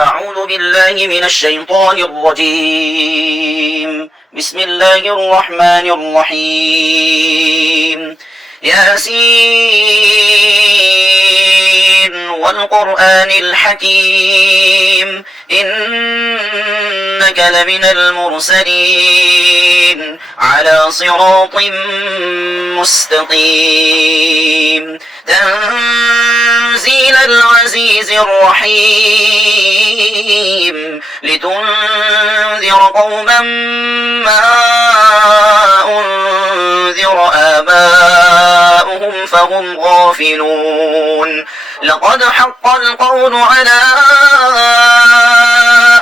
أعوذ بالله من الشيطان الرجيم. بسم الله الرحمن الرحيم. ياسين والقرآن الحكيم إنك لمن المرسلين على صراط مستقيم تنزيل العزيز الرحيم لتنذر قوما ما أنذر آباؤهم فهم غافلون لقد حق القول على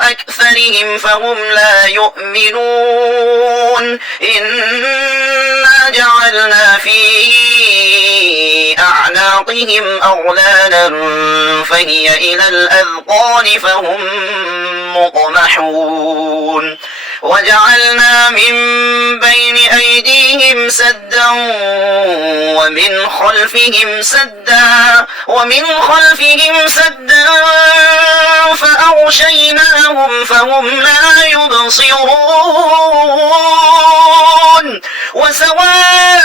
أكثرهم فهم لا يؤمنون إنا جعلنا في أعناقهم أغلالا فهي إلى الأذقان فهم مقمحون وجعلنا من بين أيديهم سدا ومن خلفهم سدا فأغشيناهم فهم لا يبصرون وسواء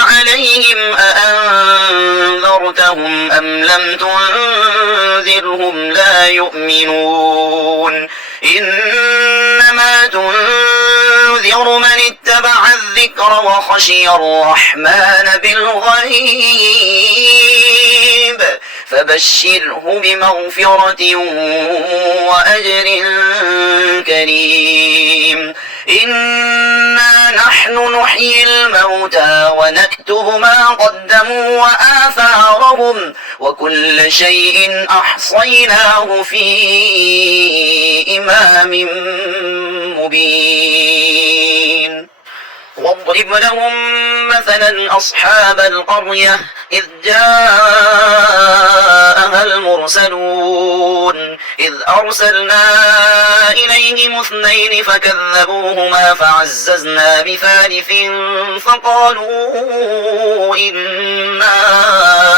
عليهم أأنذرتهم أم لم تنذرهم لا يؤمنون إنما تنذر من اتبع الذكر وخشي الرحمن بالغيب فبشره بمغفرة وأجر كريم إنا نحن نحيي الموتى ونكتب ما قدموا وآثارهم وكل شيء أحصيناه في إمام مبين واضرب لهم مثلا أصحاب القرية إذ جاءها المرسلون إذ أرسلنا إليهم 2 فكذبوهما فعززنا بثالث فقالوا إنا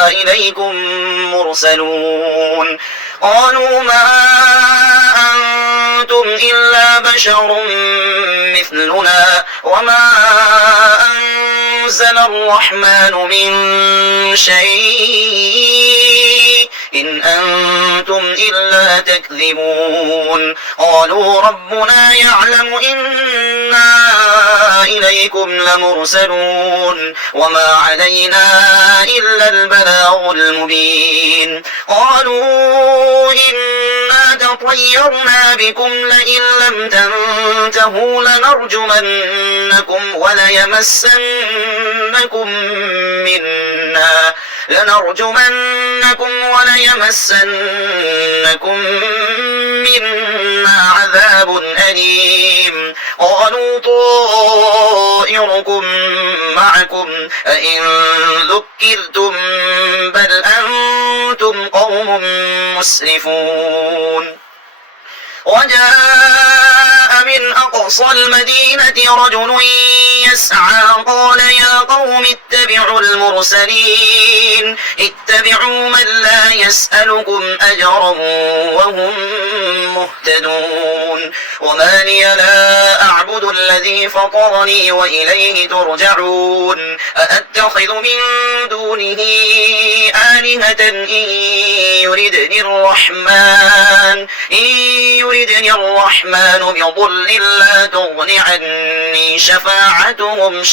إليكم مرسلون قالوا ما أنتم إلا بشر مثلنا وما أنزل الرحمن من شيء إن أنتم إلا تكذبون قالوا ربنا يعلم إنا إليكم لمرسلون وما علينا إلا البلاغ المبين قالوا إنا تطيرنا بكم لئن لم تنتهوا لنرجمنكم وليمسنكم منا عذاب أليم قالوا طائركم معكم أئن ذكرتم بل أنتم قوم مسرفون وجاء من أقصى المدينة رجل يسعى قال يا قوم اتبعوا المرسلين اتبعوا من لا يسألكم أجرا وهم مهتدون وما لي لا أعبد الذي فطرني وإليه ترجعون أأتخذ من دونه آلهة إن يردني الرحمن بضل لا تغن عني شفاعتهم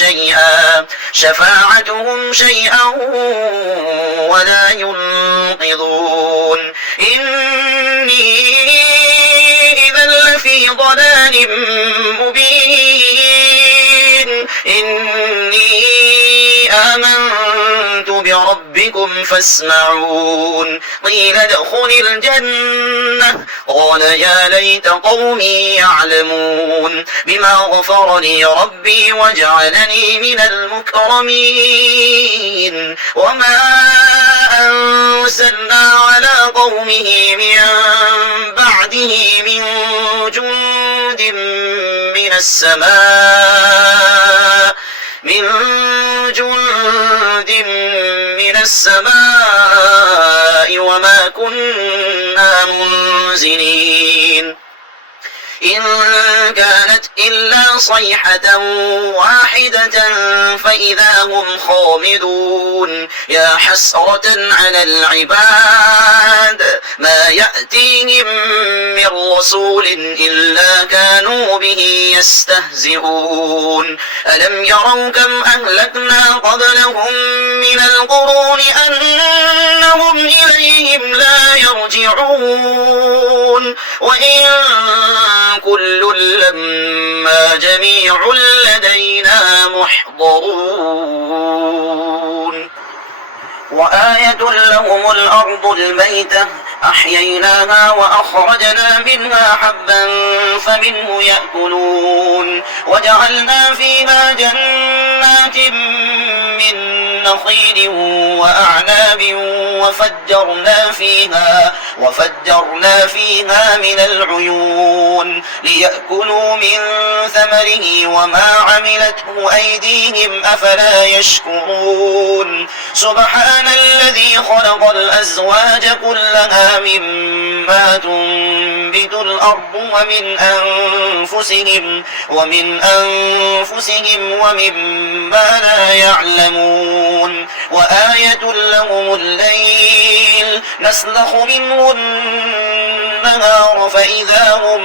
شيئا ولا ينقذون إني إذا لفي ضلال مبين إني آمنت بربكم فاسمعون قيل ادخل الجنة قال يا ليت قومي يعلمون بما غفر لي ربي وجعلني من المكرمين وما أنزلنا على قومه من بعده من جند من السماء من جند من السماء السماء وما كنا منزلين إن كانت إلا صيحة واحدة فإذا هم خامدون يا حسرة على العباد ما يأتيهم من رسول إلا كانوا به يستهزئون ألم يروا كم أهلكنا قبلهم من القرون أنهم إليهم لا يرجعون وإن كل لما جميع لدينا محضرون وآية لهم الأرض الميتة أحييناها وأخرجنا منها حبا فمنه يأكلون وجعلنا فيها جنات من نخيل وأعناب وفجرنا فيها من العيون ليأكلوا من ثمره وما عملته أيديهم أفلا يشكرون سبحان الذي خلق الأزواج كلها مما تنبت الأرض ومن أنفسهم ومما لا يعلمون وآية لهم الليل نسلخ منه النهار فإذا هم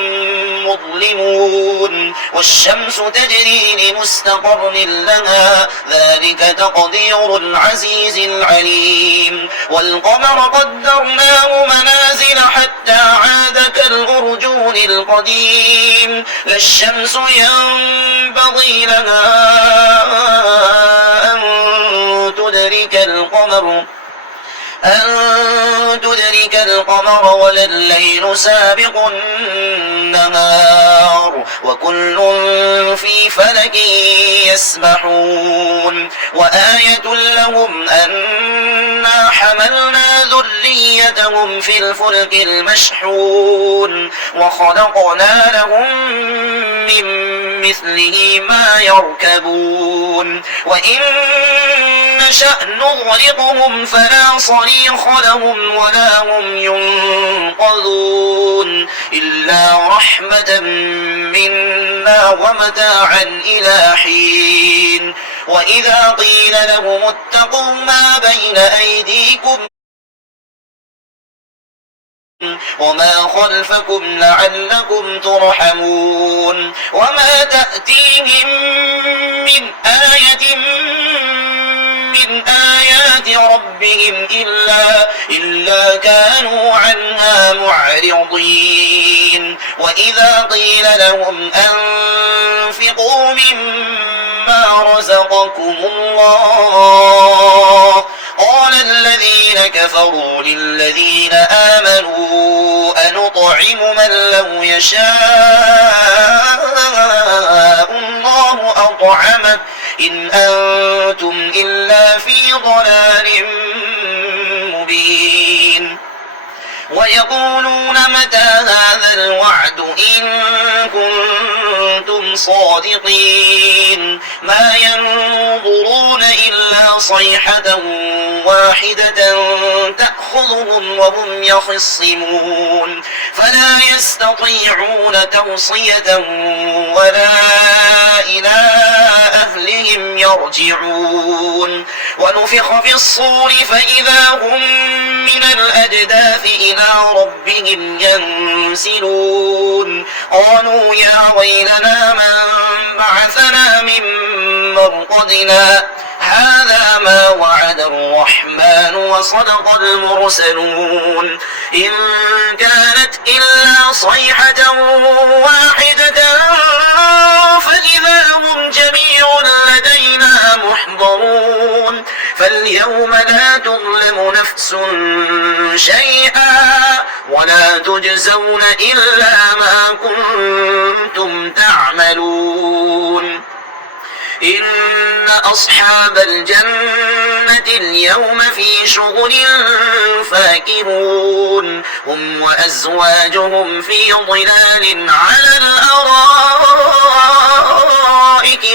مظلمون والشمس تجري لمستقر لها ذلك تقدير العزيز العليم والقمر قدرناه منازل حتى عاد كالأرجون القديم لا الشمس ينبغي لها أن تدرك القمر ولا الليل سابق النهار وكل في فلك يسبحون وآية لهم أنا حملنا ذريتهم في الفلك المشحون وخلقنا لهم من مثله ما يركبون وإن نشأ نغرقهم فلا صريخ لهم ولا هم ينقذون إلا رحمة منا ومتاعا إلى حين وإذا قيل لهم اتقوا ما بين أيديكم وما خلفكم لعلكم ترحمون وما تأتيهم من آية من آيات ربهم إلا كانوا عنها معرضين وإذا قيل لهم أنفقوا مما رزقكم الله قال الذين كفروا للذين آمنوا أنطعم من لو يشاء الله أطعمه إن أنتم إلا في ضلال مبين ويقولون متى هذا الوعد إن كنتم صادقين ما ينظرون إلا صيحة واحدة تأخذهم وهم يخصمون فلا يستطيعون توصية ولا إلى أهلهم يرجعون ونفخ في الصور فإذا هم من الأجداث إلى ربهم ينسلون قالوا يا ويلنا من بعثنا من مرقدنا هذا ما وعد الرحمن وصدق المرسلون إن كانت إلا صيحة واحدة فإذا هم جميع لدينا محضرون فاليوم لا تظلم نفس شيئا ولا تجزون إلا ما كنتم تعملون إن أصحاب الجنة اليوم في شغل فاكهون هم وأزواجهم في ظلال على الأرائك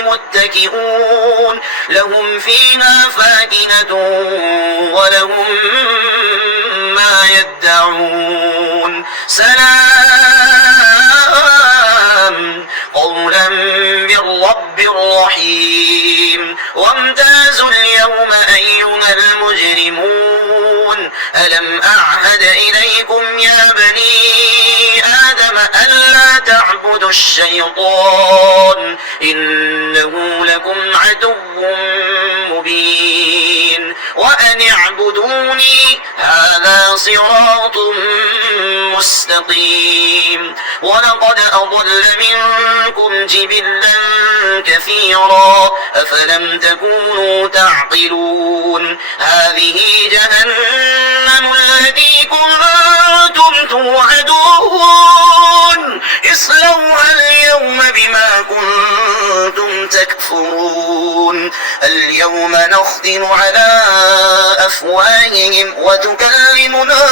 متكئون لهم فيها فاكهة ولهم ما يدعون سلام قولا من رب رحيم وامتازوا اليوم أيها المجرمون ألم أعهد إليكم يا بني آدم ألا تعبدوا الشيطان إنه لكم عدو مبين وأن اعبدوني هذا صراط مستقيم ولقد أضل منكم جبلا كثيرا أفلم تكونوا تعقلون هذه جهنم التي كنتم توعدون اصلوها اليوم بما كنتم تكفرون اليوم نختم على أفواههم وتكلمنا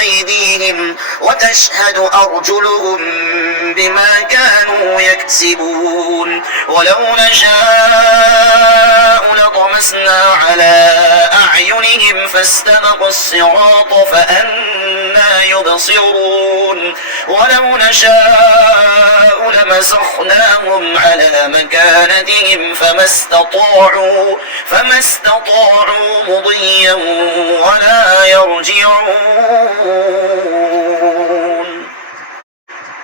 أيديهم وتشهد أرجلهم بما كانوا يكسبون ولو نشاء لطمسنا على أعينهم فاستبقوا الصراط فأنى يبصرون ولو نشاء لمسخناهم على مكانتهم فما استطاعوا مضيا ولا يرجعون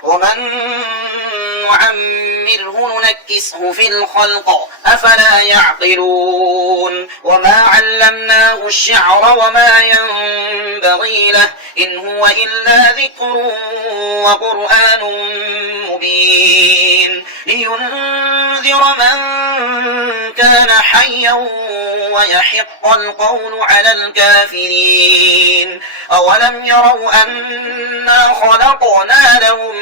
ومن نعمره ننكسه في الخلق أفلا يعقلون وما علمناه الشعر وما ينبغي له إن هو إلا ذكر وقرآن مبين لينذر من كان حيا ويحق القول على الكافرين أولم يروا أنا خلقنا لهم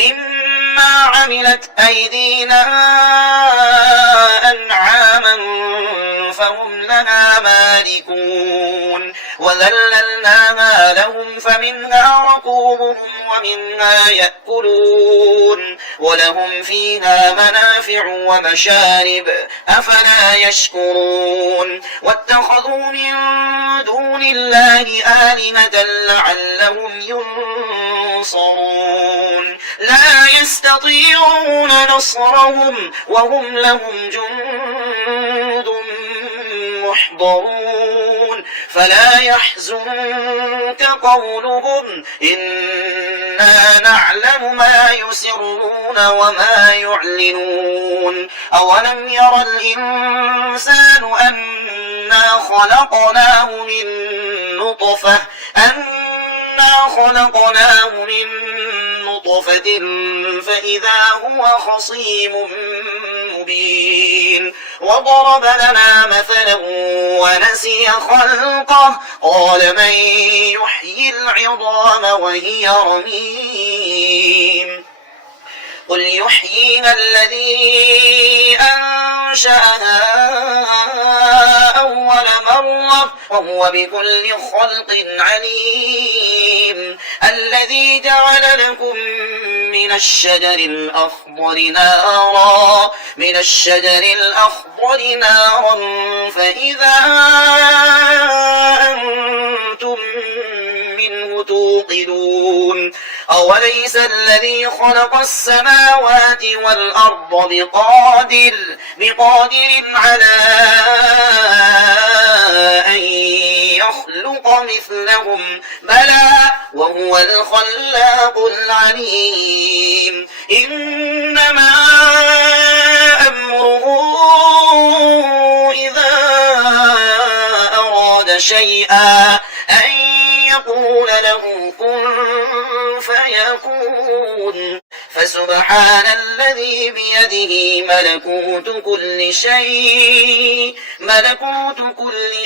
مما عملت أيدينا أنعاما فهم لها مالكون وذللناها لهم فمنها ركوبهم ومنها يأكلون ولهم فيها منافع ومشارب أفلا يشكرون واتخذوا من دون الله آلهة لعلهم ينصرون لا يستطيعون نصرهم وهم لهم جند محضرون فلا يحزنك قولهم إنا نعلم ما يسرون وما يعلنون أولم ير الإنسان أنا خلقناه من نطفة فإذا هو خصيم مبين وضرب لنا مثلا ونسي خلقه قال من يحيي العظام وهي رميم قل يحييها الذي أنشأها أول مرة وهو بكل خلق عليم الذي جعل لكم من الشجر الأخضر نارا فإذا أنتم منه توقدون أوليس الذي خلق السماوات والأرض بقادر على أن يخلق مثلهم بلى وهو الخلاق العليم إنما أمره إذا أراد شيئا أن يقول له كن فيكون فسبحان الذي بيده ملكوت كل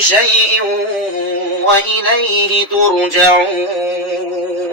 شيء وإليه ترجعون